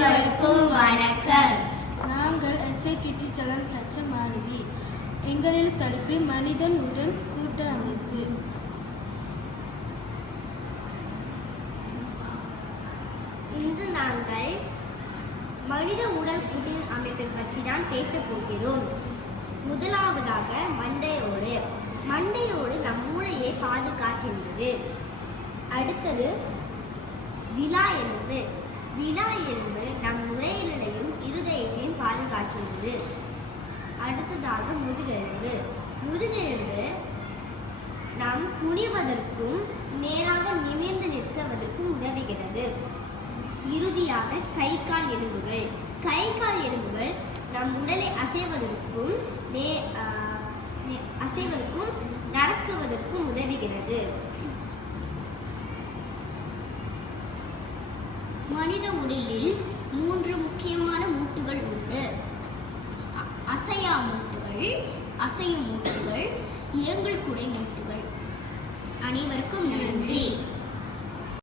அனைவருக்கும் வணக்கம். நாங்கள் SIKT சேனல் ஃபிளச்சர் மாணவி. எங்களின் தலைப்பு மனிதன் உடல் கூட்ட அமைப்பு. இன்று நாங்கள் மனித உடல் கூட்ட அமைப்பை பற்றி தான் பேச போகிறோம். முதலாவதாக மண்டையோடு. மண்டையோடு நம் மூளையை பாதுகாக்கின்றது. அடுத்தது விலா எலும்பு. விலா எலும்பு நம் நுரையீரலையும் இருதயத்தையும் பாதுகாக்கின்றது. அடுத்ததாக முதுகெலும்பு. முதுகெலும்பு நாம் குனிவதற்கும் நேராக நிமிர்ந்து நிற்குவதற்கும் உதவுகிறது. இறுதியாக கை கால் எலும்புகள். கை கால் எலும்புகள் நம் உடலை அசைவதற்கும் நடக்குவதற்கும் உதவுகிறது. மனித உடலில் 3 முக்கியமான மூட்டுகள் உண்டு. அசையா மூட்டுகள், அசையும் மூட்டுகள், இயங்கல் குடை மூட்டுகள். அனைவருக்கும் நன்றி.